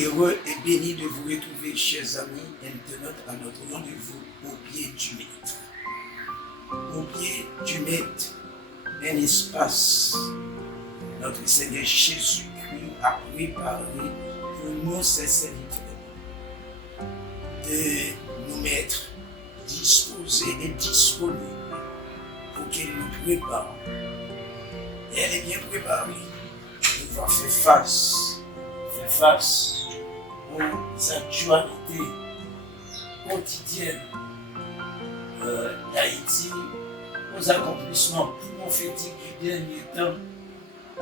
Heureux et béni de vous retrouver, chers amis internautes, à notre rendez-vous au pied du Maître. Au pied du Maître, un espace, notre Seigneur Jésus-Christ a préparé pour nous, ses serviteurs, de nous mettre disposés et disponibles pour qu'il nous prépare. Et elle est bien préparée pour pouvoir faire face aux actualités quotidiennes d'Haïti, aux accomplissements prophétiques du dernier temps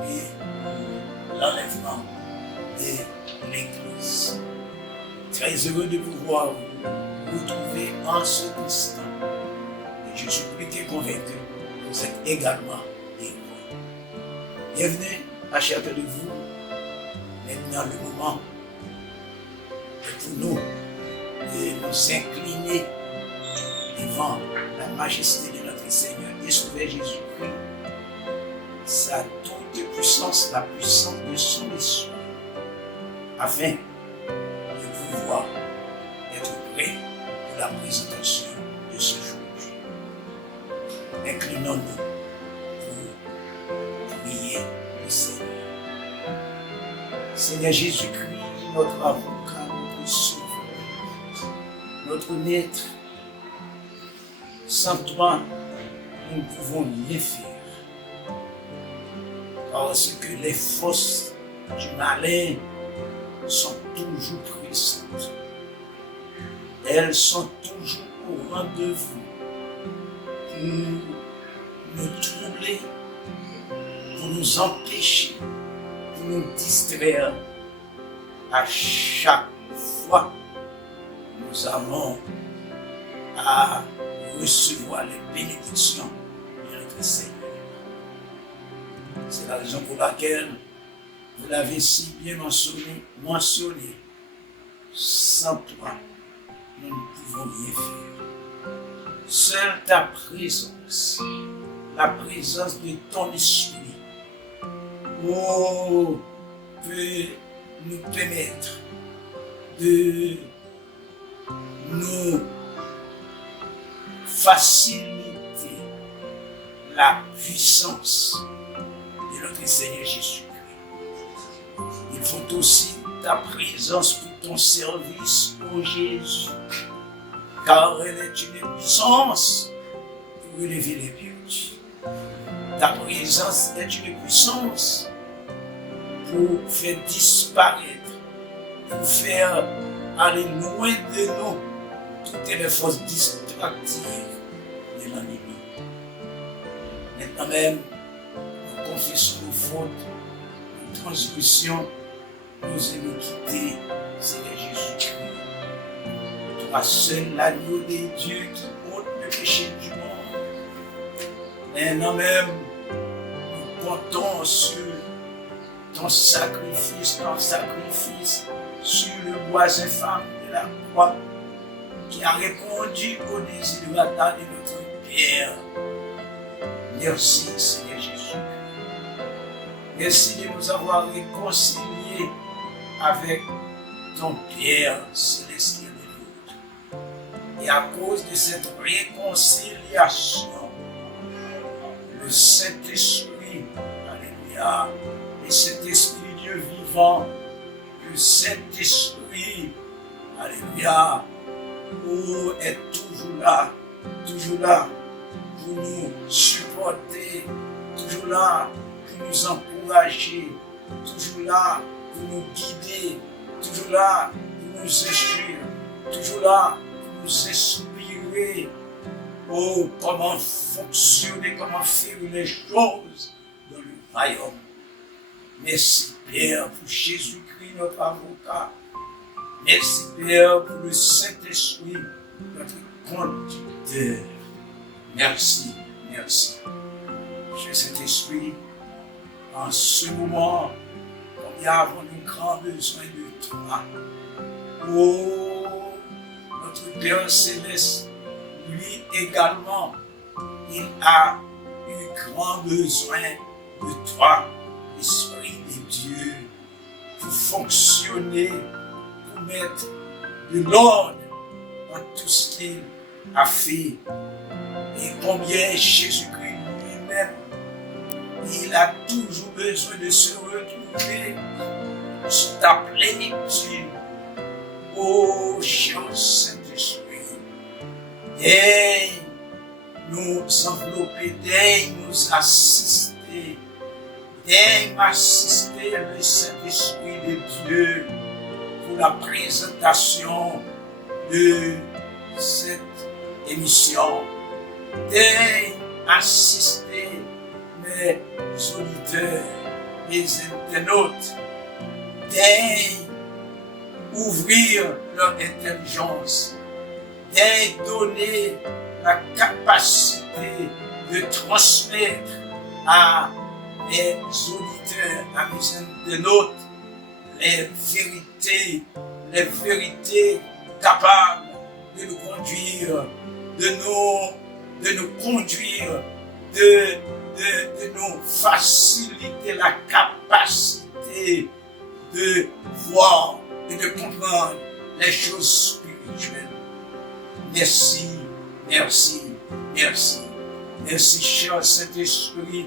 et l'enlèvement de l'Église. Très heureux de pouvoir vous retrouver en ce instant. Et je suis plus que convaincu que vous êtes également heureux. Bienvenue à chacun de vous. Maintenant, le moment est pour nous de nous incliner devant la majesté de notre Seigneur et Sauveur Jésus-Christ, sa toute puissance, la puissance de son esprit, afin de pouvoir être prêt pour la présentation de ce jour. Inclinons-nous pour prier le Seigneur. Seigneur Jésus-Christ, notre avocat, notre sauveur, notre maître, sans toi, nous ne pouvons rien faire. Parce que les forces du malin sont toujours présentes. Elles sont toujours au rendez-vous pour nous troubler, pour nous empêcher, pour nous distraire. À chaque fois, nous avons à recevoir les bénédictions de notre Seigneur. C'est la raison pour laquelle vous l'avez si bien mentionné. Sans toi, nous ne pouvons rien faire. Seule ta présence, la présence de ton esprit, peut nous permettre de nous faciliter la puissance de notre Seigneur Jésus-Christ. Il faut aussi ta présence pour ton service, ô Jésus, car elle est une puissance pour élever les vertus. Ta présence est une puissance pour faire disparaître, pour faire aller loin de nous toutes les forces distractives de l'ennemi. Maintenant même, nous confessons nos fautes, nos transgressions, nos iniquités, Seigneur Jésus-Christ. Toi seul l'agneau des dieux qui ôte le péché du monde. Maintenant même, nous comptons sur ton sacrifice sur le bois infâme de la croix qui a répondu au désirata de notre Père. Merci Seigneur Jésus. Merci de nous avoir réconciliés avec ton Père céleste et nôtre. Et à cause de cette réconciliation, le Saint-Esprit, alléluia, et cet Esprit Dieu vivant, le Saint-Esprit, alléluia, est toujours là pour nous supporter, toujours là pour nous encourager, toujours là pour nous guider, toujours là pour nous instruire, toujours là pour nous inspirer. Oh, comment fonctionner, comment faire les choses dans le royaume. Merci Père pour Jésus-Christ notre avocat. Merci Père pour le Saint-Esprit, notre conducteur. Merci. Cher Saint-Esprit, en ce moment, combien avons-nous grand besoin de toi. Oh, notre Père Céleste, lui également, il a eu grand besoin de toi, Esprit de Dieu, pour fonctionner pour mettre de l'ordre dans tout ce qu'il a fait. Et combien Jésus-Christ lui-même, il a toujours besoin de se retrouver sous ta plénitude. Ô cher Saint-Esprit, daigne nous envelopper, daigne nous assister, daigne assister le Saint-Esprit de Dieu pour la présentation de cette émission. Daigne assister mes auditeurs, mes internautes, daigne ouvrir leur intelligence, daigne donner la capacité de transmettre à mes auditeurs, à mes internautes, les vérités capables de nous conduire, de nous faciliter la capacité de voir et de comprendre les choses spirituelles. Merci, merci, merci. Merci, cher Saint-Esprit.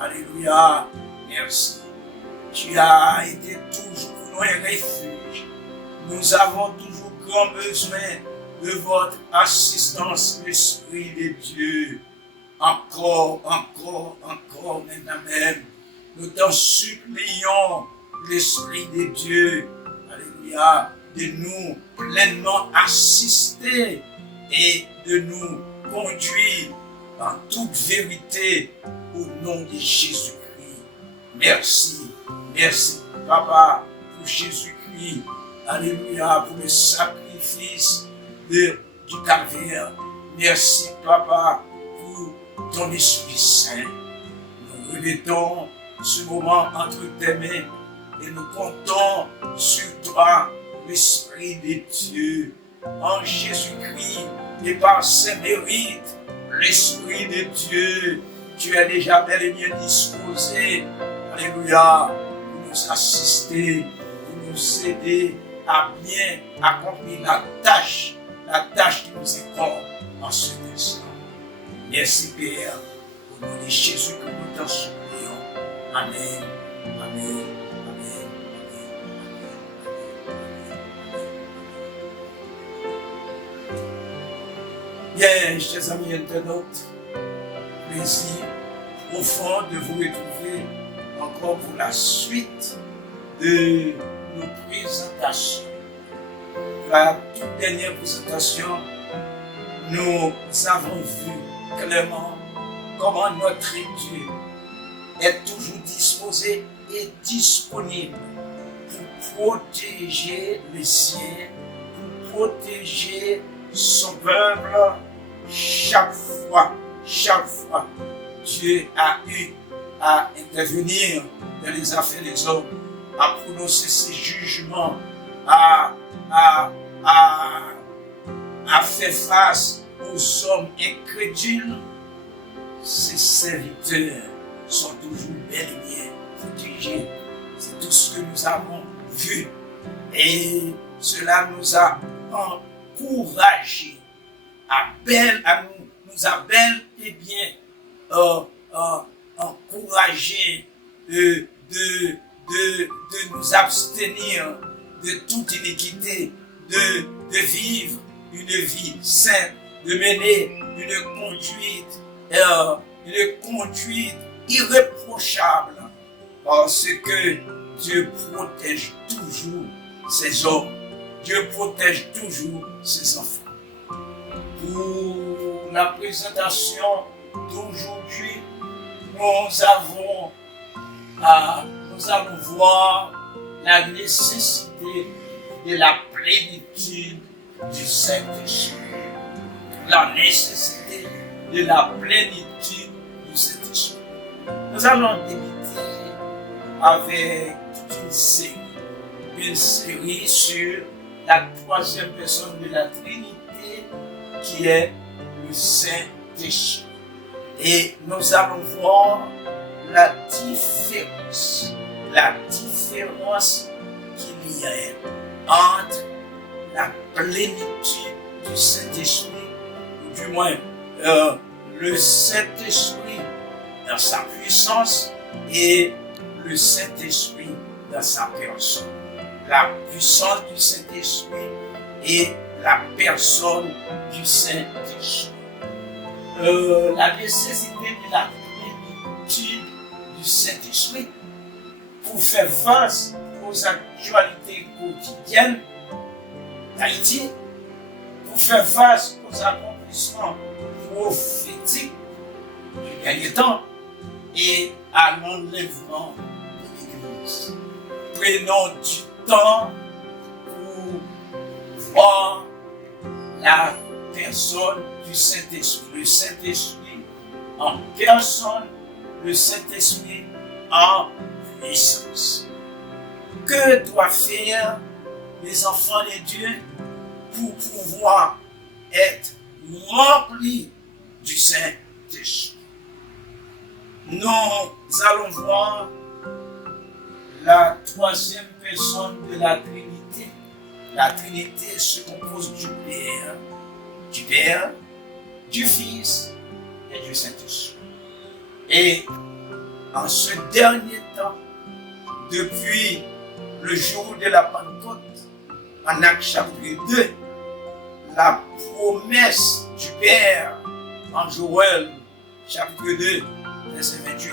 Alléluia. Merci. Tu as été toujours pour nous un refuge. Nous avons toujours grand besoin de votre assistance, l'Esprit de Dieu. Encore, maintenant même. Nous t'en supplions, l'Esprit de Dieu, alléluia, de nous pleinement assister et de nous conduire en toute vérité au nom de Jésus-Christ. Merci, merci, Papa, pour Jésus-Christ, alléluia, pour le sacrifice du calvaire. Merci, Papa, pour ton Esprit Saint. Nous remettons ce moment entre tes mains et nous comptons sur toi, l'Esprit de Dieu. En Jésus-Christ et par ses mérites, l'Esprit de Dieu, tu es déjà bel et bien disposé, alléluia, pour nous assister, pour nous aider à bien accomplir la tâche qui nous incombe en ce instant. Merci Père, au nom de Jésus que nous t'en supplions. Amen, amen, amen, amen. Bien, chers amis internautes, plaisir profond de vous retrouver encore pour la suite de nos présentations. La toute dernière présentation, nous avons vu clairement comment notre Dieu est toujours disposé et disponible pour protéger les siens, pour protéger son peuple. Chaque fois, Dieu a eu à intervenir dans les affaires des hommes, à prononcer ses jugements, à faire face aux hommes incrédules. Ses serviteurs sont toujours bel et bien protégés. C'est tout ce que nous avons vu. Et cela nous a encouragés, nous a bel et bien encouragés de nous abstenir de toute iniquité, de vivre une vie sainte, de mener une conduite irréprochable, parce que Dieu protège toujours ses hommes, Dieu protège toujours ses enfants. Pour la présentation d'aujourd'hui, nous allons voir la nécessité de la plénitude du Saint-Esprit. La nécessité de la plénitude du Saint-Esprit. Nous allons débuter avec une série sur la troisième personne de la Trinité, qui est le Saint-Esprit. Et nous allons voir la différence qu'il y a entre plénitude du Saint-Esprit, ou du moins le Saint-Esprit dans sa puissance et le Saint-Esprit dans sa personne. La puissance du Saint-Esprit et la personne du Saint-Esprit. La nécessité de la plénitude du Saint-Esprit pour faire face aux actualités quotidiennes d'Haïti, pour faire face aux accomplissements prophétiques du dernier temps et à l'enlèvement de l'Église. Prenons du temps pour voir la personne du Saint-Esprit, le Saint-Esprit en personne, le Saint-Esprit en puissance. Que doivent faire les enfants de Dieu pour pouvoir être remplis du Saint-Esprit? Nous allons voir la troisième personne de la Trinité. La Trinité se compose du Père, du Fils et du Saint-Esprit. Et en ce dernier temps, depuis le jour de la Pentecôte, en Actes chapitre 2, la promesse du Père en Joël chapitre 2, verset 28,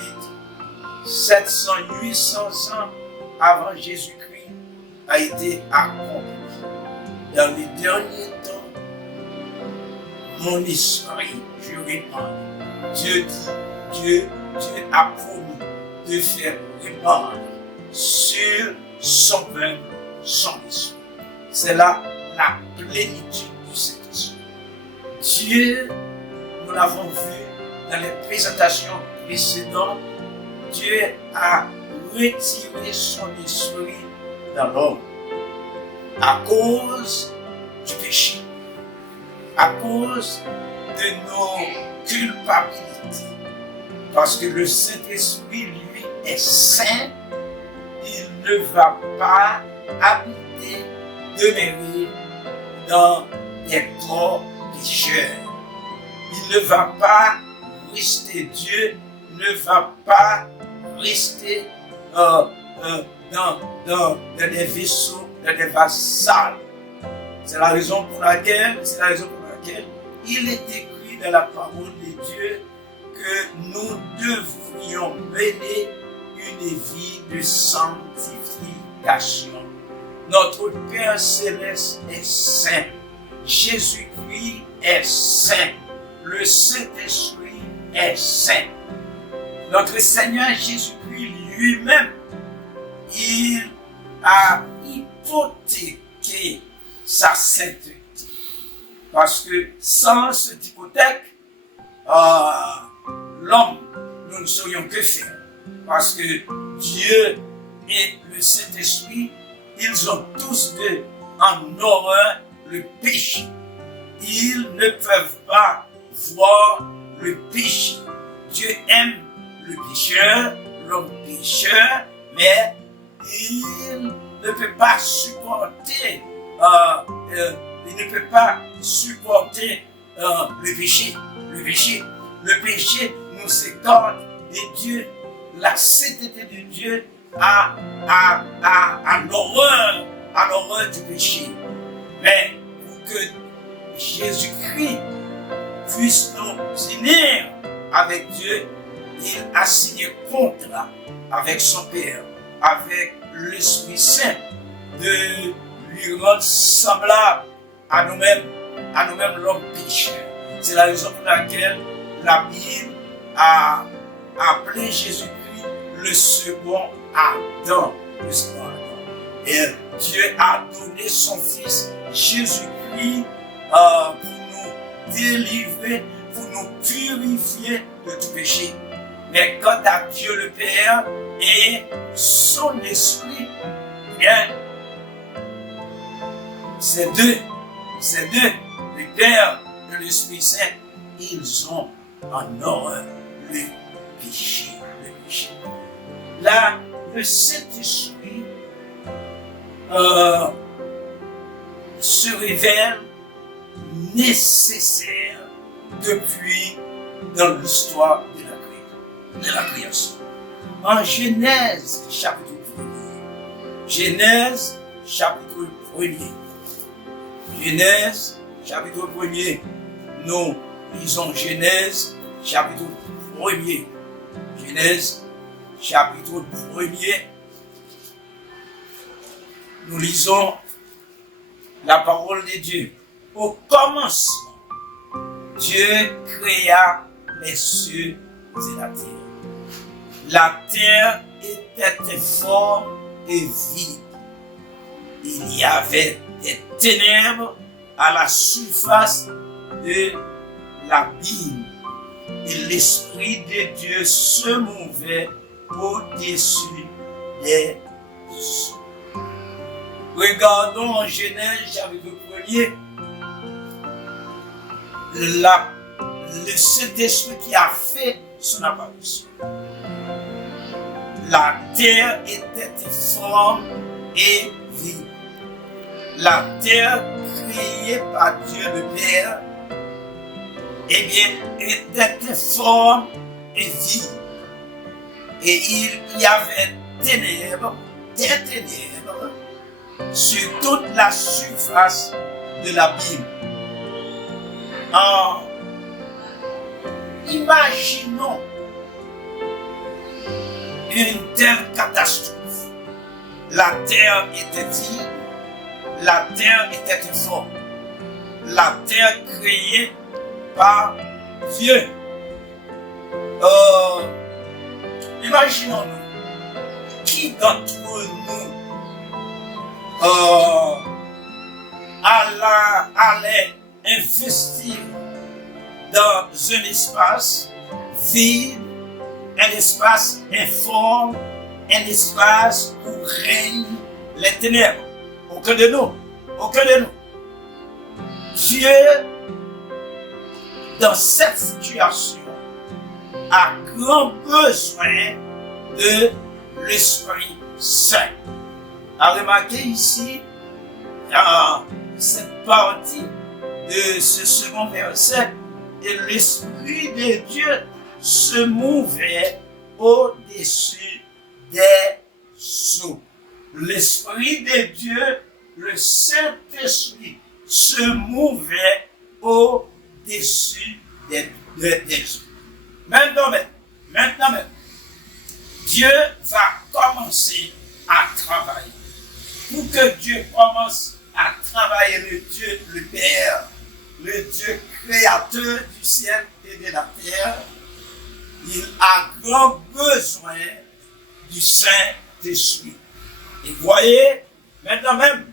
700-800 ans avant Jésus-Christ a été accompli. Dans les derniers temps, mon esprit, je répands. Dieu a promis de faire répandre sur son peuple son esprit. C'est là la plénitude du Saint-Esprit. Dieu, nous l'avons vu dans les présentations précédentes, Dieu a retiré son esprit dans l'homme à cause du péché, à cause de nos culpabilités. Parce que le Saint-Esprit, lui, est saint, il ne va pas habiter, demeurer dans des corps pécheurs. Il ne va pas rester Dieu, ne va pas rester dans des vaisseaux, dans des vases sales. C'est la raison pour laquelle il est écrit dans la parole de Dieu que nous devrions mener une vie de sanctification. Notre Père Céleste est saint. Jésus-Christ est saint. Le Saint-Esprit est saint. Notre Seigneur Jésus-Christ lui-même, il a hypothéqué sa sainteté. Parce que sans cette hypothèque, l'homme, nous ne saurions que faire. Parce que Dieu et le Saint-Esprit, ils ont tous deux en horreur le péché. Ils ne peuvent pas voir le péché. Dieu aime le pécheur, l'homme pécheur, mais il ne peut pas supporter le péché. Le péché nous écarte de Dieu. La sainteté de Dieu à l'horreur du péché. Mais pour que Jésus-Christ puisse nous unir avec Dieu, il a signé contrat avec son Père, avec l'Esprit Saint, de lui rendre semblable à nous-mêmes l'homme pécheur. C'est la raison pour laquelle la Bible a appelé Jésus-Christ le second Adam. Et Dieu a donné son Fils Jésus-Christ pour nous délivrer, pour nous purifier de tout péché. Mais quant à Dieu le Père et son Esprit, bien, ces deux, le Père et l'Esprit Saint, ils ont en horreur le péché. Là, le Saint-Esprit se révèle nécessaire depuis dans l'histoire de la création. En Genèse chapitre 1er, Genèse chapitre 1er, Genèse chapitre 1er, nous lisons Genèse chapitre 1er, Genèse chapitre 1er, nous lisons la parole de Dieu. Au commencement, Dieu créa les cieux et la terre. La terre était informe et vide. Il y avait des ténèbres à la surface de l'abîme. Et l'Esprit de Dieu se mouvait au-dessus des eaux. Regardons en Genèse chapitre 1er le Saint-Esprit qui a fait son apparition. La terre était informe et vide. La terre créée par Dieu le Père, eh bien, était informe et vide. Et il y avait des ténèbres sur toute la surface de l'abîme. Imaginons une telle catastrophe. La terre était vide, la terre était informe, la terre créée par Dieu. Imaginons-nous, qui d'entre nous allait investir dans un espace vide, un espace informe, un espace où règnent les ténèbres. Aucun de nous. Dieu, dans cette situation, a grand besoin de l'Esprit Saint. À remarquer ici, cette partie de ce second verset, et l'Esprit de Dieu se mouvait au-dessus des eaux. L'Esprit de Dieu, le Saint-Esprit, se mouvait au-dessus des eaux. Maintenant, Dieu va commencer à travailler. Pour que Dieu commence à travailler, le Dieu, le Père, le Dieu créateur du ciel et de la terre, il a grand besoin du Saint-Esprit. Et voyez, maintenant même,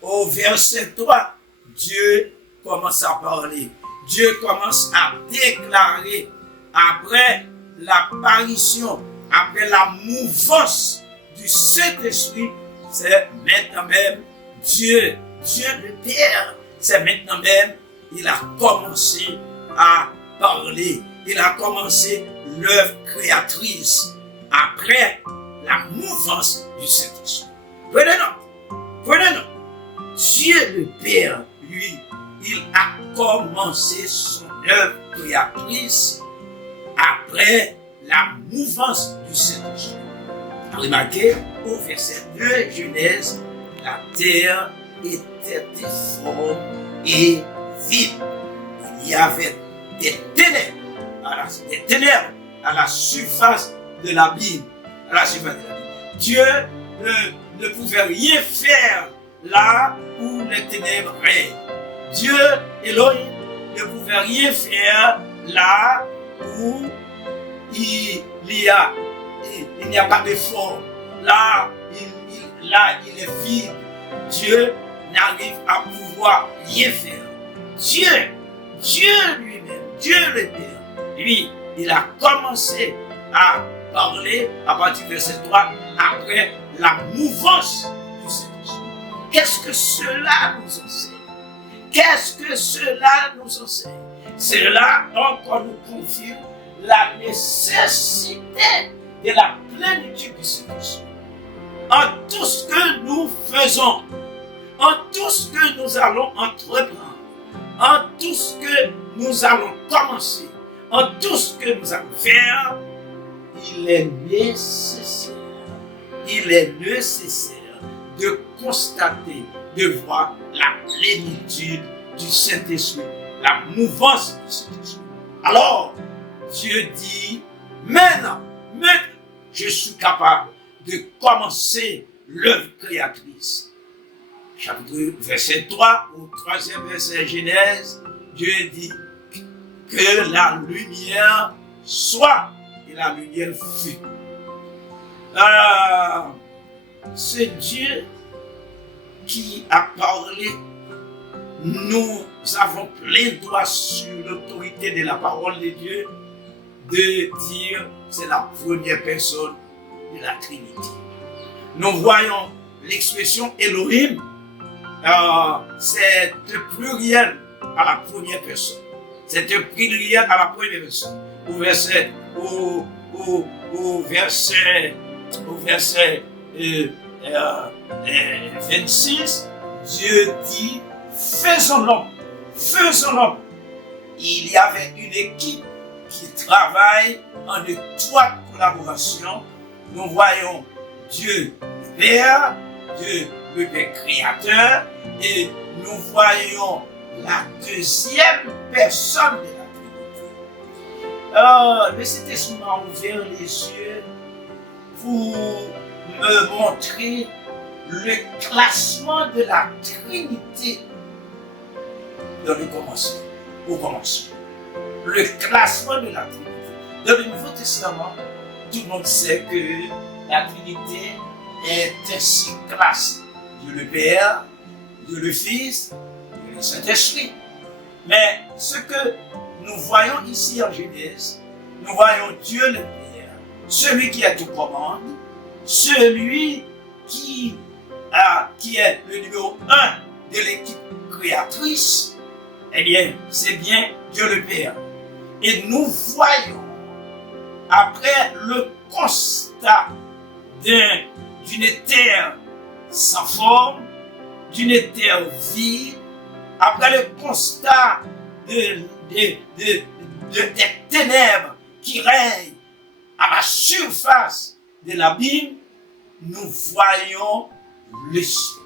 au verset 3, Dieu commence à parler. Dieu commence à déclarer, après l'apparition, après la mouvance du Saint-Esprit, c'est maintenant même Dieu le Père, c'est maintenant même, il a commencé à parler. Il a commencé l'œuvre créatrice après la mouvance du Saint-Esprit. Prenez note. Dieu le Père, lui, il a commencé son œuvre créatrice après la mouvance du Saint-Esprit. Remarquez au verset 2, Genèse, la terre était informe et vide. Il y avait des ténèbres à la surface de l'abîme. Dieu ne pouvait rien faire là où les ténèbres règnent. Dieu, Elohim, ne pouvait rien faire là où il n'y a pas de forme. Là, il est vide. Dieu n'arrive à pouvoir rien faire. Dieu lui-même, Dieu le Père, lui, il a commencé à parler à partir du verset 3 après la mouvance du Saint-Esprit. Qu'est-ce que cela nous enseigne? Cela encore nous confirme la nécessité de la plénitude du Saint-Esprit. En tout ce que nous faisons, en tout ce que nous allons entreprendre, en tout ce que nous allons commencer, en tout ce que nous allons faire, il est nécessaire de constater, de voir la plénitude du Saint-Esprit, la mouvance du Saint-Esprit. Alors, Dieu dit, maintenant, je suis capable de commencer l'œuvre créatrice. Verset 3, au 3e verset Genèse, Dieu dit que la lumière soit, et la lumière fut. C'est Dieu qui a parlé. Nous avons plein droit sur l'autorité de la parole de Dieu de dire c'est la première personne de la Trinité. Nous voyons l'expression Elohim, c'est un pluriel à la première personne. C'est un pluriel à la première personne. Au verset 26, Dieu dit faisons l'homme. Il y avait une équipe qui travaille en étroite collaboration. Nous voyons Dieu le Père, Dieu le Père créateur, et nous voyons la deuxième personne de la Trinité. Le Saint-Esprit m'a ouvert les yeux pour me montrer le classement de la Trinité dans le commencement, au commencement. Le classement de la Trinité. Dans le Nouveau Testament, tout le monde sait que la Trinité est ainsi classée. Dieu le Père, Dieu le Fils, Dieu le Saint-Esprit. Mais ce que nous voyons ici en Genèse, nous voyons Dieu le Père, celui qui est aux commandes, celui qui est le numéro 1 de l'équipe créatrice. Eh bien, c'est bien Dieu le Père. Et nous voyons, après le constat d'une terre sans forme, d'une terre vide, après le constat des ténèbres qui règnent à la surface de l'abîme, nous voyons l'Esprit.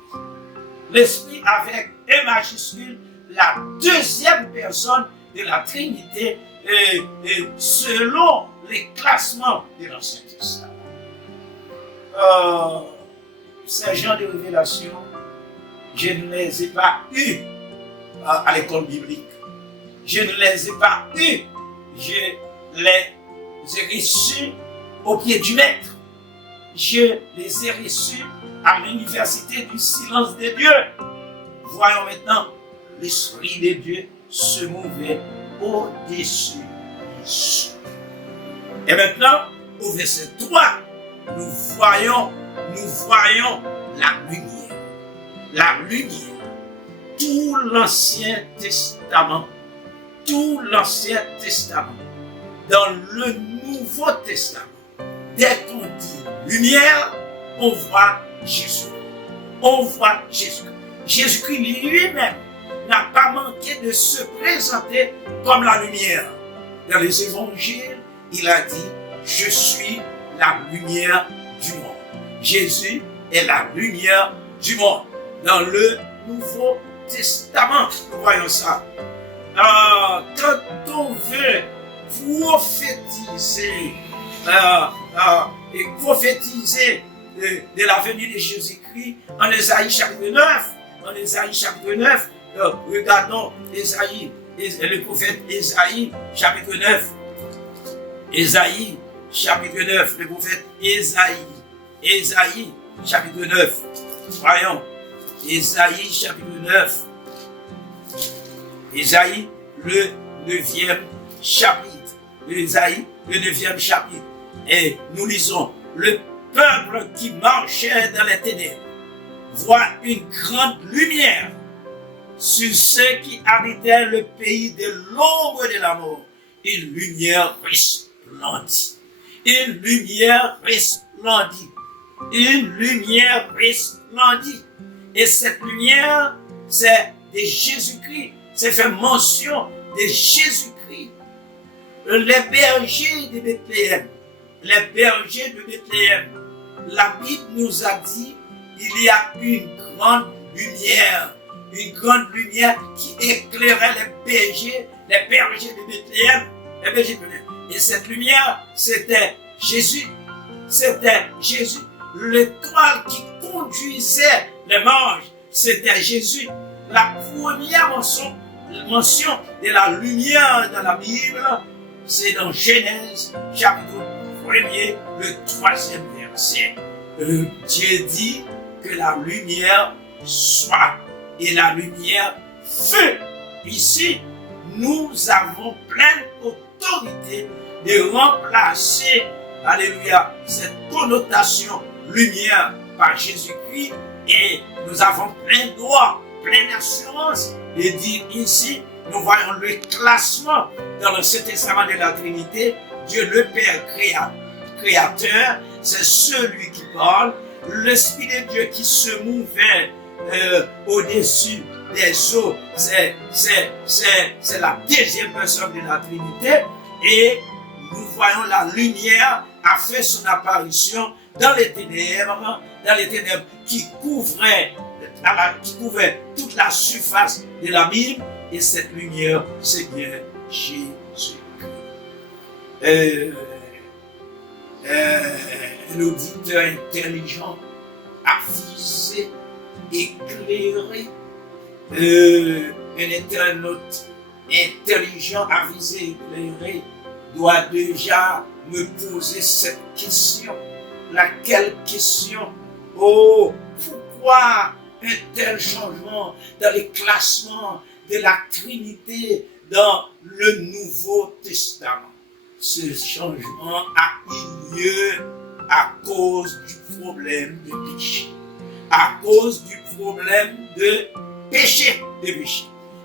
L'Esprit avec E majuscule, la deuxième personne de la Trinité, selon les classements de l'Ancien Testament. Ces gens de révélation, je ne les ai pas eus à l'école biblique. Je ne les ai pas eus. Je les ai reçus au pied du maître. Je les ai reçus à l'université du silence de Dieu. Voyons maintenant l'Esprit de Dieu se mouvait au-dessus des cieux. Et maintenant, au verset 3, nous voyons la lumière. La lumière. Tout l'Ancien Testament. Dans le Nouveau Testament, dès qu'on dit lumière, on voit Jésus. Jésus-Christ lui-même n'a pas manqué de se présenter comme la lumière. Dans les évangiles, il a dit, je suis la lumière du monde. Jésus est la lumière du monde. Dans le Nouveau Testament, nous voyons ça. Quand on veut prophétiser de la venue de Jésus-Christ en Ésaïe chapitre 9, regardons le prophète Ésaïe chapitre 9. Ésaïe chapitre 9, le prophète Ésaïe chapitre 9. Voyons, Ésaïe chapitre 9. Ésaïe, le 9e chapitre. Ésaïe, le 9e chapitre. Et nous lisons, le peuple qui marchait dans les ténèbres voit une grande lumière sur ceux qui habitaient le pays de l'ombre de la mort. Une lumière resplendit. Une lumière resplendit. Une lumière resplendit. Et cette lumière, c'est de Jésus-Christ. C'est fait mention de Jésus-Christ. Les bergers de Bethléem. Les bergers de Bethléem. La Bible nous a dit, il y a une grande lumière qui éclairait les bergers de Bethléem, les bergers de Bethléem. Et cette lumière, c'était Jésus. C'était Jésus. L'étoile qui conduisait les mages, c'était Jésus. La première mention de la lumière dans la Bible, c'est dans Genèse, chapitre 1er, le 3e verset. Dieu dit que la lumière soit, et la lumière fut. Ici, nous avons pleine autorité de remplacer, alléluia, cette connotation lumière par Jésus-Christ, et nous avons plein droit, pleine assurance de dire ici, nous voyons le classement dans l'Ancien Testament de la Trinité. Dieu le Père créateur, c'est celui qui parle. L'Esprit de Dieu qui se mouvait au-dessus des eaux, c'est la deuxième personne de la Trinité. Et nous voyons la lumière a fait son apparition dans les ténèbres qui couvraient toute la surface de la Bible. Et cette lumière, c'est bien Jésus-Christ. L'auditeur intelligent, avisé, éclairé, un internaute intelligent, avisé, éclairé, doit déjà me poser cette question. Laquelle question? Oh, pourquoi un tel changement dans les classements de la Trinité dans le Nouveau Testament? Ce changement a eu lieu à cause du problème de péché. À cause du problème de péché.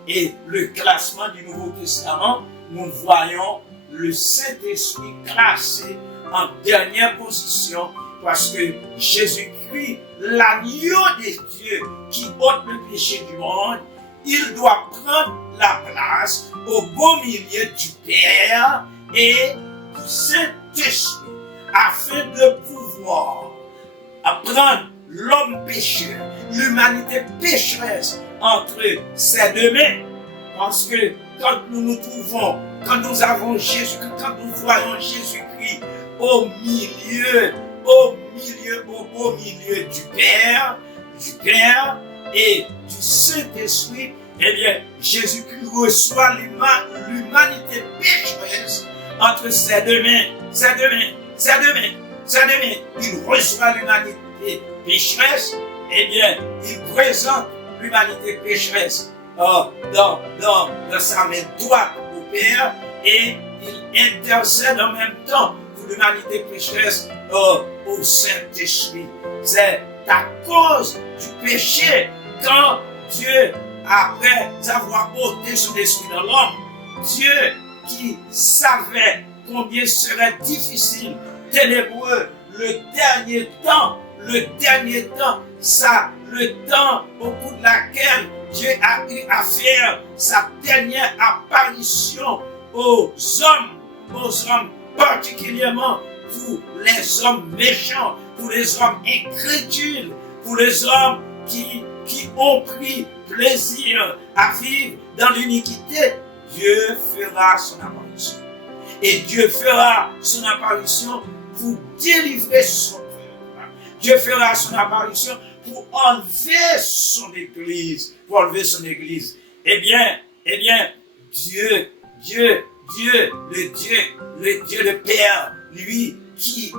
Et le classement du Nouveau Testament, nous voyons le Saint-Esprit classé en dernière position parce que Jésus-Christ, l'agneau de Dieu qui ôte le péché du monde, il doit prendre la place au beau milieu du Père et du Saint-Esprit afin de pouvoir apprendre l'homme pécheur, l'humanité pécheresse entre ses deux mains. Parce que quand nous nous trouvons, quand nous avons Jésus-Christ, quand nous voyons Jésus-Christ au beau milieu du Père et du Saint-Esprit, eh bien, Jésus-Christ reçoit l'humanité pécheresse entre ses deux mains. Il reçoit l'humanité pécheresse, eh bien, il présente l'humanité pécheresse dans sa main droite au Père, et il intercède en même temps pour l'humanité pécheresse au Saint-Esprit. C'est à cause du péché quand Dieu, après avoir ôté son esprit dans l'homme, Dieu qui savait combien serait difficile, ténébreux, le dernier temps, le temps au cours de laquelle Dieu a eu à faire sa dernière apparition aux hommes particulièrement pour les hommes méchants, pour les hommes incrédules, pour les hommes qui ont pris plaisir à vivre dans l'iniquité. Dieu fera son apparition. Et Dieu fera son apparition pour délivrer son peuple. Dieu fera son apparition pour enlever son Église. Eh bien, Dieu, le Père, lui qui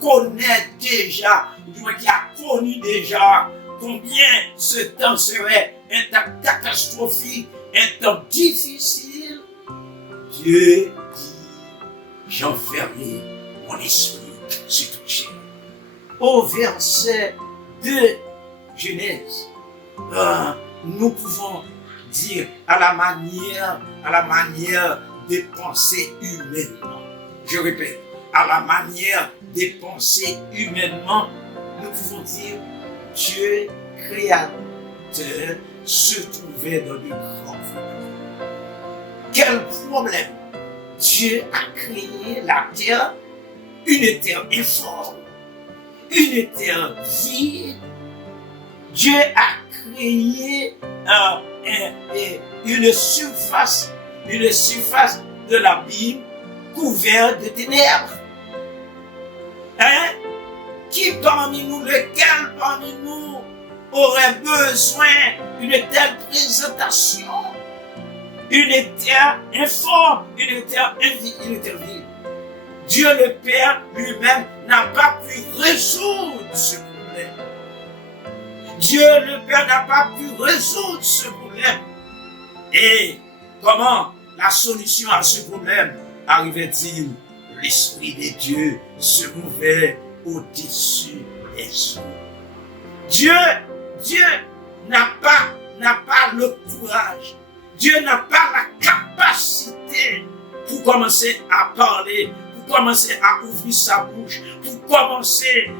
connaît déjà, du moins qui a connu déjà combien ce temps serait un temps catastrophique, un temps difficile, Dieu dit, j'enfermerai mon esprit sur toute chair. Au verset 2 Genèse, nous pouvons dire à la manière de penser humainement. Je répète, à la manière de penser humainement, nous pouvons dire Dieu Créateur se trouvait dans de grands problèmes. Quel problème? Dieu a créé la terre, une terre informe, une terre vide. Dieu a créé une surface de l'abîme couverte de ténèbres. Hein? Qui parmi nous, lequel parmi nous aurait besoin d'une telle présentation? Une terre informe, une terre vide. Dieu le Père lui-même n'a pas pu résoudre ce problème. Dieu le Père n'a pas pu résoudre ce problème. Et comment la solution à ce problème arrivait-il? L'Esprit de Dieu se mouvait au-dessus des eaux. Dieu n'a pas le courage. Dieu n'a pas la capacité pour commencer à parler, pour commencer à ouvrir sa bouche, pour commencer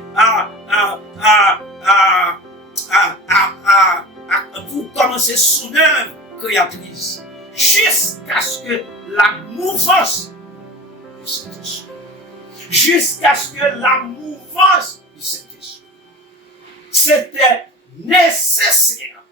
pour commencer son œuvre créatrice, jusqu'à ce que la mouvance du Saint-Esprit, c'était nécessaire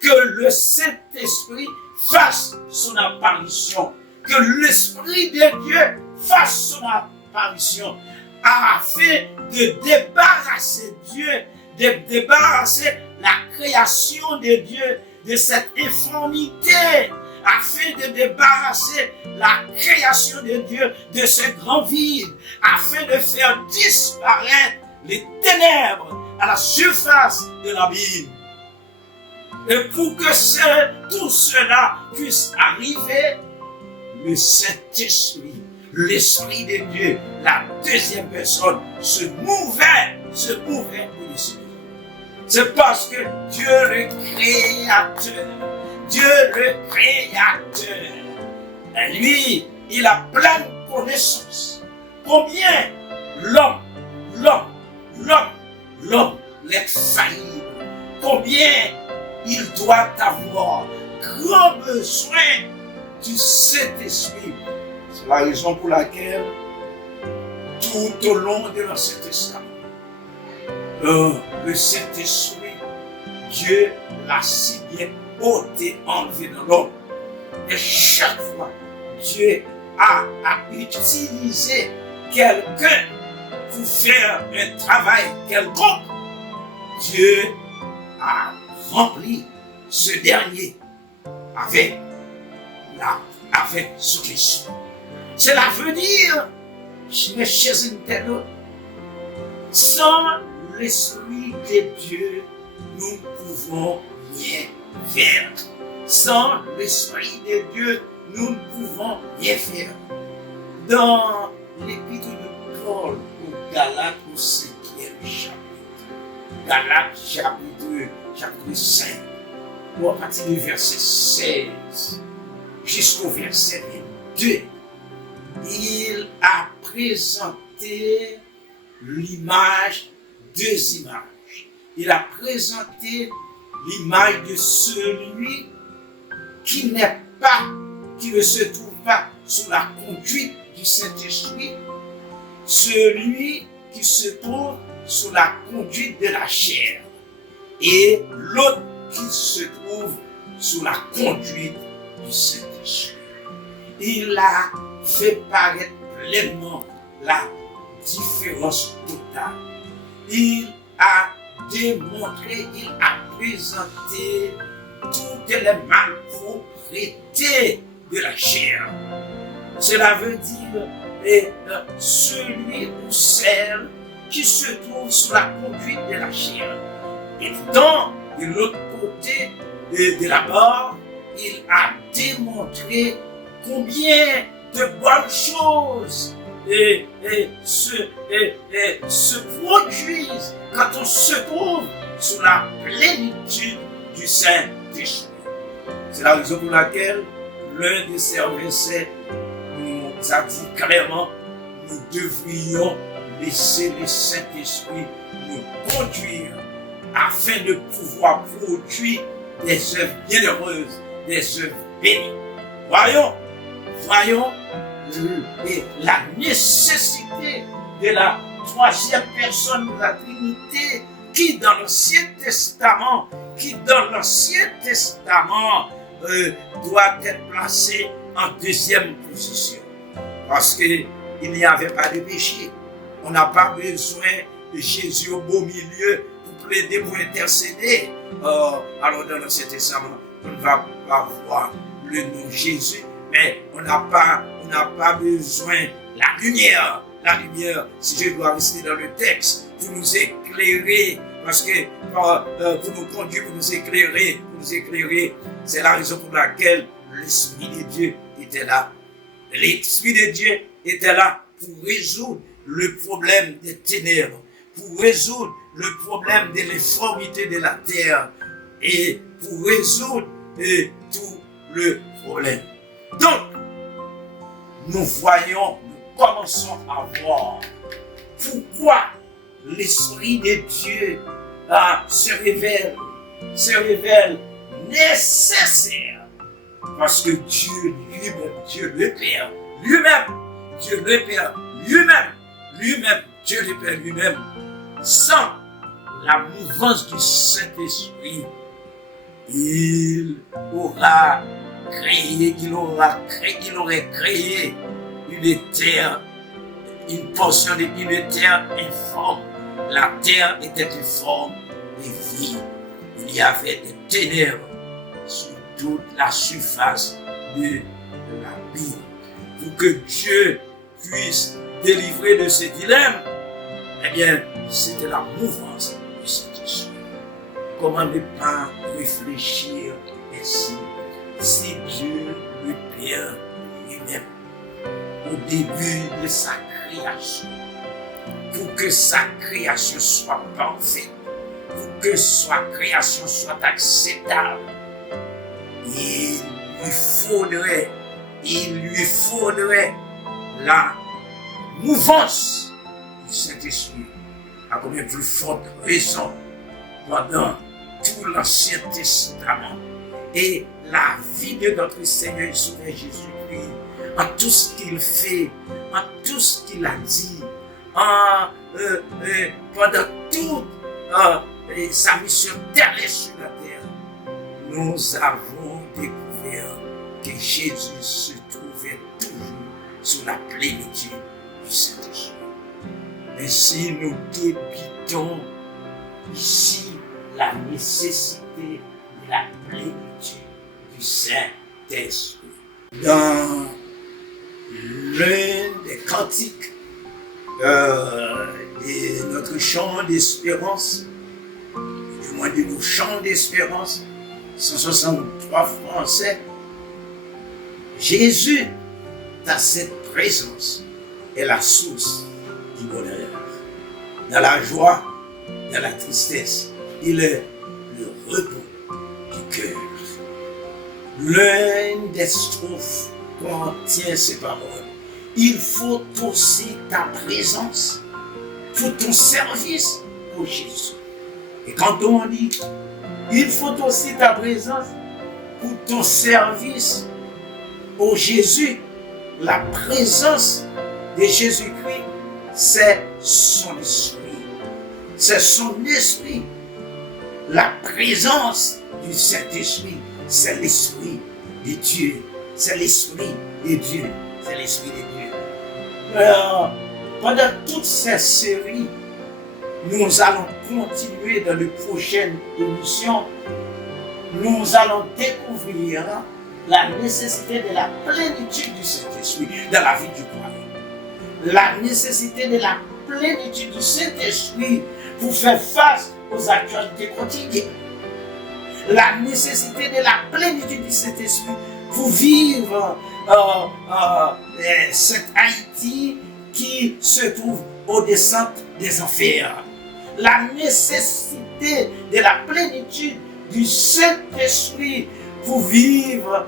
que le Saint-Esprit fasse son apparition, que l'Esprit de Dieu fasse son apparition, afin de débarrasser Dieu, de débarrasser la création de Dieu de cette informité, afin de débarrasser la création de Dieu de ce grand vide, afin de faire disparaître les ténèbres à la surface de l'abîme. Et pour que tout cela puisse arriver, le Saint-Esprit, l'Esprit de Dieu, la deuxième personne, se mouvait au-dessus. C'est parce que Dieu le Créateur, lui, il a pleine connaissance. Combien l'homme, l'être faillible, combien il doit avoir grand besoin du Saint-Esprit. C'est la raison pour laquelle, tout au long de l'Ancien Testament, le Saint-Esprit, Dieu l'a si bien ôté, enlevé dans l'homme. Et chaque fois, Dieu a utilisé quelqu'un pour faire un travail quelconque. Dieu a rempli ce dernier avec son esprit. Cela veut dire, mes chers internautes, sans l'Esprit de Dieu, nous ne pouvons rien faire. Sans l'Esprit de Dieu, nous ne pouvons rien faire. Dans l'épître de Paul aux Galates au 5e chapitre, Galates chapitre 5, à partir du verset 16 jusqu'au verset 22, il a présenté l'image, deux images. Il a présenté l'image de celui qui ne se trouve pas sous la conduite du Saint-Esprit, celui qui se trouve sous la conduite de la chair, et l'autre qui se trouve sous la conduite du Saint-Esprit. Il a fait paraître pleinement la différence totale. Il a démontré, il a présenté toutes les malpropriétés de la chair. Cela veut dire celui ou celle qui se trouve sous la conduite de la chair. Et pourtant, de l'autre côté de la barre, il a démontré combien de bonnes choses se produisent quand on se trouve sous la plénitude du Saint-Esprit. C'est la raison pour laquelle l'un de ces versets nous a dit clairement, nous devrions laisser le Saint-Esprit nous conduire afin de pouvoir produire des œuvres bienheureuses, des œuvres bénies. Voyons la nécessité de la troisième personne de la Trinité qui dans l'Ancien Testament, doit être placée en deuxième position. Parce qu'il n'y avait pas de péché. On n'a pas besoin de Jésus au beau milieu pour plaider, pour intercéder. Alors dans l'Ancien Testament, on ne va pas voir le nom Jésus, mais on n'a pas besoin de la lumière. La lumière, si je dois rester dans le texte, pour nous éclairer, parce que pour nous conduire, pour nous éclairer, c'est la raison pour laquelle l'Esprit de Dieu était là. L'Esprit de Dieu était là pour résoudre le problème des ténèbres, pour résoudre le problème de l'informité de la terre et pour résoudre tout le problème. Donc, nous commençons à voir pourquoi l'Esprit de Dieu se révèle nécessaire. Parce que Dieu lui-même, Dieu le Père, sans la mouvance du Saint-Esprit, il aurait créé une terre, une portion d'une terre informe. La terre était informe et vide. Il y avait des ténèbres sur toute la surface de l'abîme. Pour que Dieu puisse délivrer de ce dilemme, eh bien, c'était la mouvance de cet esprit. Comment ne pas réfléchir ainsi si Dieu, le Père lui-même, au début de sa création, pour que sa création soit parfaite, pour que sa création soit acceptable, il lui faudrait la mouvance du Saint-Esprit, à combien plus forte raison pendant tout l'Ancien Testament et la vie de notre Seigneur et Sauveur Jésus-Christ, en tout ce qu'il fait, en tout ce qu'il a dit, pendant toute sa mission terrestre sur la terre, nous avons découvert que Jésus se trouvait toujours sous la plénitude du Saint-Esprit. Ainsi, nous débutons ici la nécessité de la plénitude du Saint-Esprit. Dans l'un des cantiques de notre chant d'espérance, du moins de nos chants d'espérance, 163 français, Jésus, dans cette présence, est la source du bonheur. Dans la joie, dans la tristesse, il est le repos du cœur. L'un des strophes contient ces paroles. Il faut aussi ta présence pour ton service, ô Jésus. Et quand on dit, il faut aussi ta présence pour ton service, ô Jésus, la présence de Jésus-Christ, c'est son esprit. C'est son esprit. La présence du Saint-Esprit, c'est l'esprit de Dieu. C'est l'esprit de Dieu. C'est l'esprit de Dieu. Alors, pendant toute cette série, nous allons continuer dans les prochaines émissions. Nous allons découvrir la nécessité de la plénitude du Saint-Esprit dans la vie du croyant. La nécessité de la plénitude du Saint-Esprit pour faire face aux actualités quotidiennes. La nécessité de la plénitude du Saint-Esprit pour vivre cette Haïti qui se trouve aux descentes des enfers. La nécessité de la plénitude du Saint-Esprit pour vivre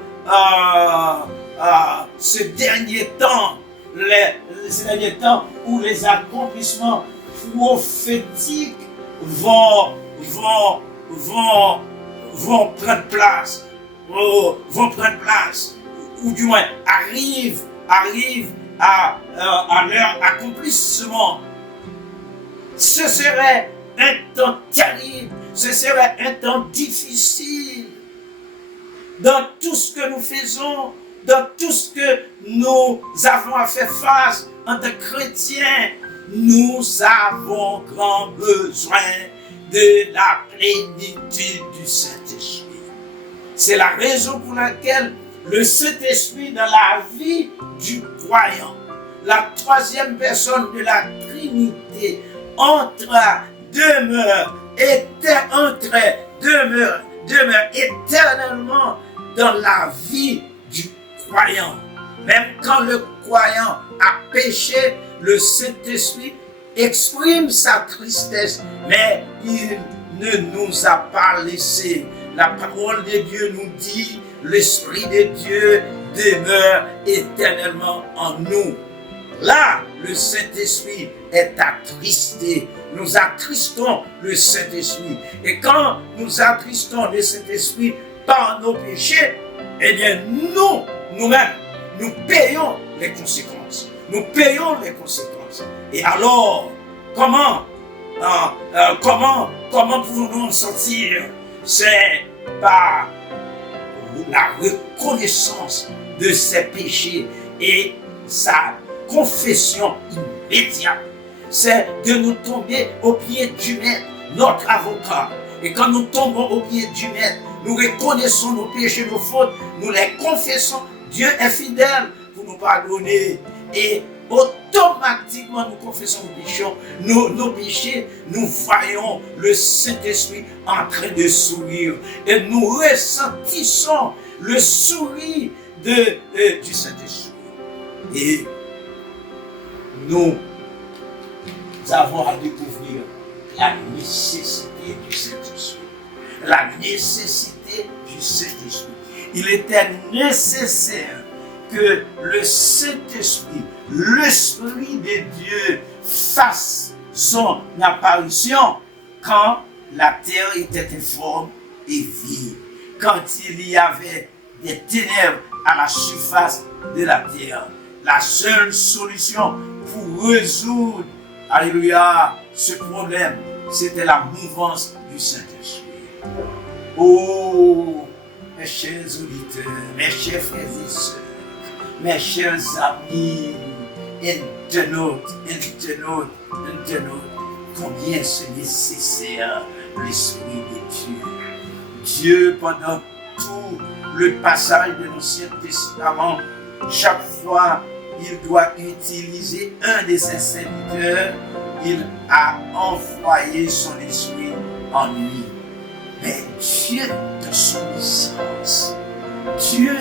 ce dernier temps où les accomplissements prophétiques vont vont prendre place, ou du moins arrivent à leur accomplissement. Ce serait un temps terrible, ce serait un temps difficile. Dans tout ce que nous faisons, dans tout ce que nous avons à faire face en tant que chrétiens, nous avons grand besoin de la plénitude du Saint-Esprit. C'est la raison pour laquelle le Saint-Esprit dans la vie du croyant, la troisième personne de la Trinité, demeure éternellement dans la vie du croyant. Même quand le croyant a péché, le Saint-Esprit exprime sa tristesse, mais il ne nous a pas laissé. La parole de Dieu nous dit, l'Esprit de Dieu demeure éternellement en nous. Là, le Saint-Esprit est attristé. Nous attristons le Saint-Esprit. Et quand nous attristons le Saint-Esprit par nos péchés, eh bien, nous-mêmes, nous payons les conséquences. Nous payons les conséquences. Et alors, comment pouvons-nous en sortir? C'est par la reconnaissance de ses péchés et sa confession immédiate. C'est de nous tomber au pied du Maître, notre avocat. Et quand nous tombons au pied du Maître, nous reconnaissons nos péchés, nos fautes, nous les confessons. Dieu est fidèle pour nous pardonner. Et automatiquement, nous confessons nos péchés, nous voyons le Saint-Esprit en train de sourire. Et nous ressentissons le sourire du Saint-Esprit. Et nous avons à découvrir la nécessité du Saint-Esprit. La nécessité du Saint-Esprit. Il était nécessaire que le Saint-Esprit, l'Esprit de Dieu, fasse son apparition quand la terre était informe et vide. Quand il y avait des ténèbres à la surface de la terre. La seule solution pour résoudre, alléluia, ce problème, c'était la mouvance du Saint-Esprit. Oh, mes chers auditeurs, mes chers frères et sœurs, mes chers amis, internautes, combien c'est nécessaire l'Esprit de Dieu. Dieu, pendant tout le passage de l'Ancien Testament, chaque fois il doit utiliser un de ses serviteurs, il a envoyé son esprit en lui. Mais Dieu, de son essence, Dieu,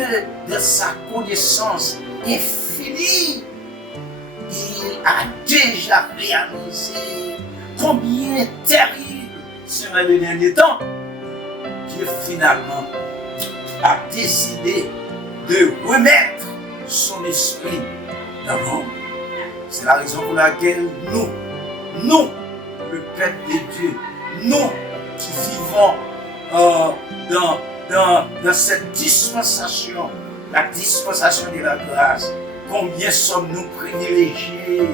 de sa connaissance infinie, il a déjà réalisé combien terrible serait le dernier temps. Dieu finalement a décidé de remettre son esprit dans l'homme. C'est la raison pour laquelle nous, le peuple de Dieu, nous qui vivons dans cette dispensation, la dispensation de la grâce, combien sommes-nous privilégiés,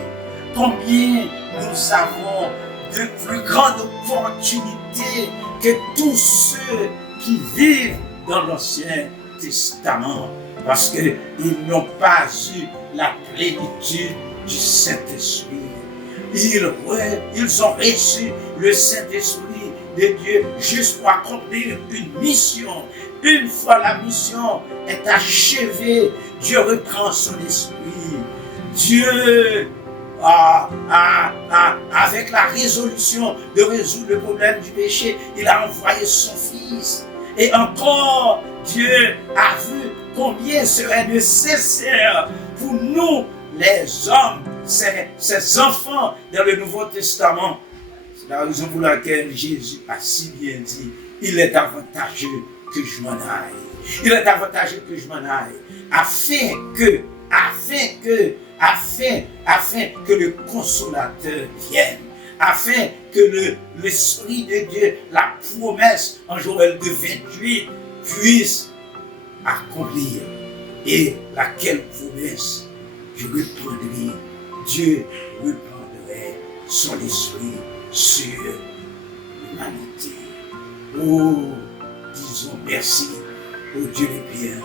combien nous avons de plus grandes opportunités que tous ceux qui vivent dans l'Ancien Testament, parce qu'ils n'ont pas eu la plénitude du Saint-Esprit. Ils ont reçu le Saint-Esprit de Dieu juste pour accomplir une mission. Une fois la mission est achevée, Dieu reprend son esprit. Dieu, avec la résolution de résoudre le problème du péché, il a envoyé son Fils. Et encore, Dieu a vu combien serait nécessaire pour nous, les hommes, ces enfants dans le Nouveau Testament. C'est la raison pour laquelle Jésus a si bien dit, il est avantageux que je m'en aille. Il est avantageux que je m'en aille, afin que le Consolateur vienne, afin que l'Esprit de Dieu, la promesse en Joël de 28, puisse accomplir. Et laquelle promesse? Je reprendrai, Dieu reprendrait son esprit sur l'humanité. Oh, disons merci au Dieu le Père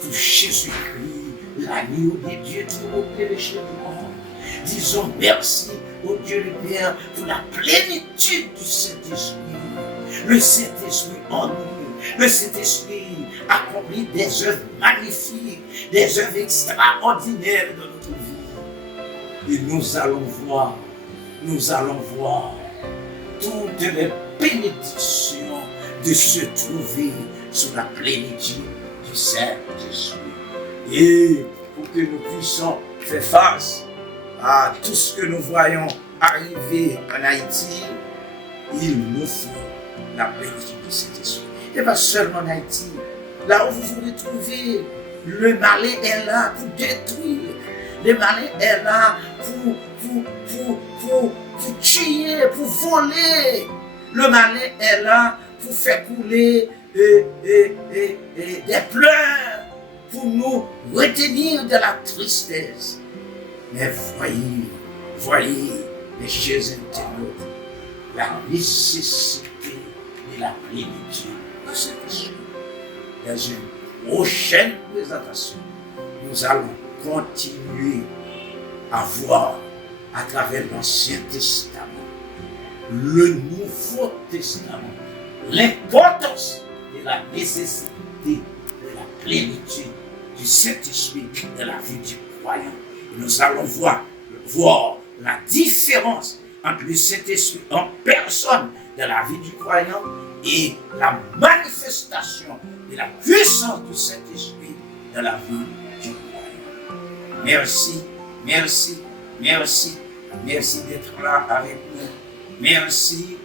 pour Jésus-Christ, l'agneau de Dieu qui ôte les péchés du monde. Disons merci au Dieu le Père pour la plénitude du Saint-Esprit. Le Saint-Esprit en nous, le Saint-Esprit accomplit des œuvres magnifiques, des œuvres extraordinaires dans notre vie. Et nous allons voir toutes les bénédictions de se trouver sous la plénitude du Saint-Esprit. Et pour que nous puissions faire face à tout ce que nous voyons arriver en Haïti, il nous faut la plénitude du Saint-Esprit. Et pas seulement en Haïti, là où vous vous retrouvez, le malin est là pour détruire. Le malin est là pour tuer, pour voler. Le malin est là pour faire couler des pleurs, pour nous retenir de la tristesse. Mais voyez, mes chers internautes, la nécessité de la plénitude de cet esprit. Dans une prochaine présentation, nous allons continuer à voir à travers l'Ancien Testament, le Nouveau Testament, l'importance de la nécessité de la plénitude du Saint-Esprit dans la vie du croyant. Et nous allons voir la différence entre le Saint-Esprit en personne dans la vie du croyant et la manifestation de la puissance du Saint-Esprit dans la vie du croyant. Merci d'être là avec nous. Merci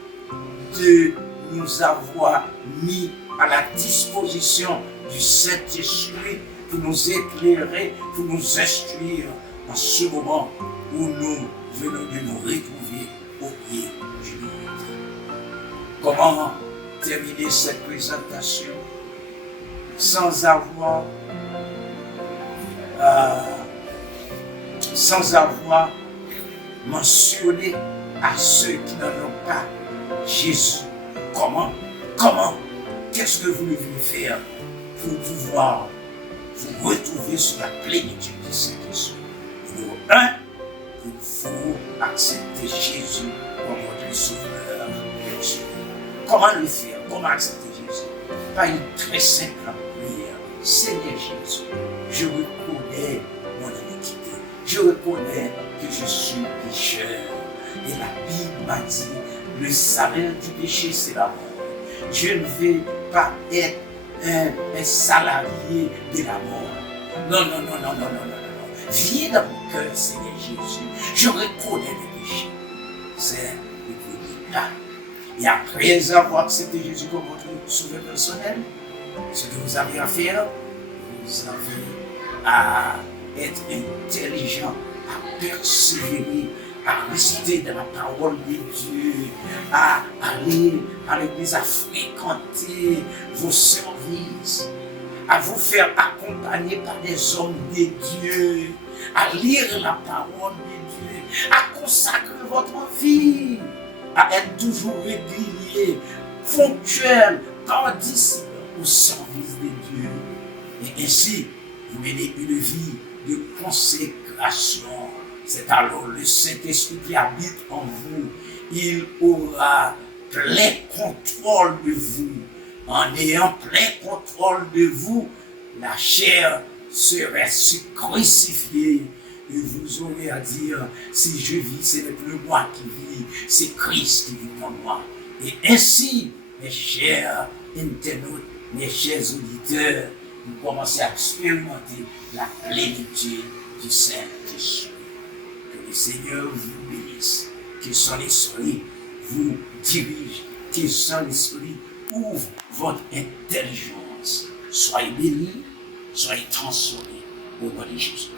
de nous avoir mis à la disposition du Saint-Esprit pour nous éclairer, pour nous instruire en ce moment où nous venons de nous retrouver au pied du Maître. Comment terminer cette présentation sans avoir mentionné à ceux qui n'en ont pas Jésus? Comment? Qu'est-ce que vous devez faire pour pouvoir vous retrouver sur la plénitude de Saint-Esprit? Numéro 1, il faut accepter Jésus comme votre sauveur personnel. Comment le faire? Comment accepter Jésus? Par une très simple prière. Seigneur Jésus, je reconnais mon iniquité. Je reconnais que je suis pécheur. Et la Bible m'a dit, le salaire du péché, c'est la mort. Je ne vais pas être un salarié de la mort. Non. Viens dans mon cœur, Seigneur Jésus. Je reconnais mes péchés. C'est le premier pas. Et après avoir accepté Jésus comme votre sauveur personnel, ce que vous avez à faire, vous avez à être intelligent, à persévérer, à rester dans la parole de Dieu, à aller à l'église, à fréquenter vos services, à vous faire accompagner par des hommes de Dieu, à lire la parole de Dieu, à consacrer votre vie, à être toujours régulier, ponctuel, participe au service de Dieu. Et ainsi, vous menez une vie de consécration. C'est alors le Saint-Esprit qui habite en vous. Il aura plein contrôle de vous. En ayant plein contrôle de vous, la chair serait crucifiée. Et vous aurez à dire, si je vis, ce n'est plus moi qui vis, c'est Christ qui vit en moi. Et ainsi, mes chers internautes, mes chers auditeurs, vous commencez à expérimenter la plénitude du Saint-Esprit. Que le Seigneur vous bénisse, que son esprit vous dirige, que son esprit ouvre votre intelligence. Soyez bénis, soyez transformés au nom de Jésus.